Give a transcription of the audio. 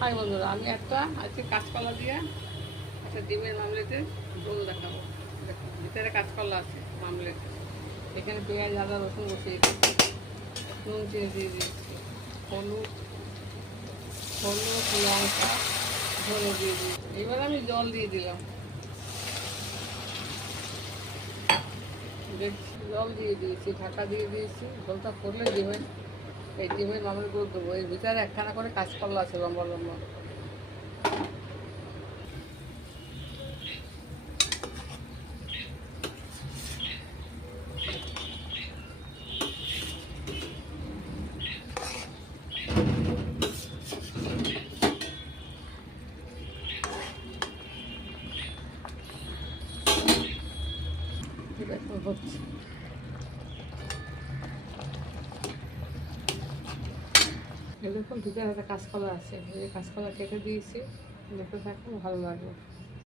High বন্ধুরা, আমি আজকে কাঁচকলা দিয়ে একটা ডিমের মামলেটের ঝোল দেখাবো। দেখো, ভিতরে কাঁচকলা আছে মামলেট। এখানে পেঁয়াজ, আদা, রসুন বসিয়ে দিয়েছি, নুন চিনি দিয়ে দিয়েছি, হলুদ হলুদ লঙ্কা ধরে দিয়ে দিয়েছি। এবার আমি জল দিয়ে দিলাম, জল দিয়ে দিয়েছি, ঢাকা দিয়ে দিয়েছি। ঝোলটা করলে ডিমের মামলেটগুলো দেবো। এর ভিতরে একখানা করে কাঁচকলা আছে লম্বা লম্বা। হচ্ছে দেখুন, ভিতরে একটা কাঁচকলা আছে, এই কাঁচকলা কেটে দিয়েছি। দেখতে থাকুন, ভালো লাগবে।